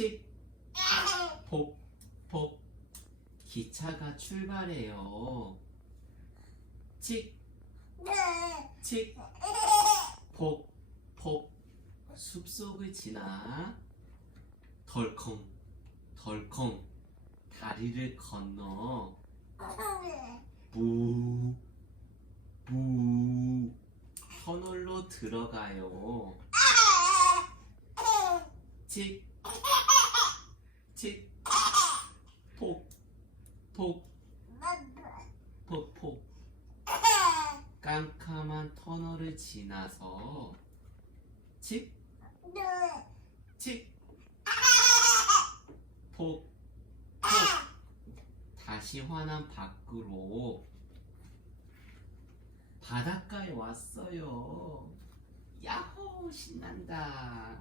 칙, 폭, 폭. 기차가 출발해요. 칙, 칙, 폭, 폭. 숲속을 지나 덜컹, 덜컹. 다리를 건너 부, 부. 터널로 들어가요. 칙, 칙, 폭, 폭, 폭, 폭. 깜깜한 터널을 지나서 칙, 칙, 폭, 폭. 다시 환한 밖으로 바닷가에 왔어요. 야호 신난다.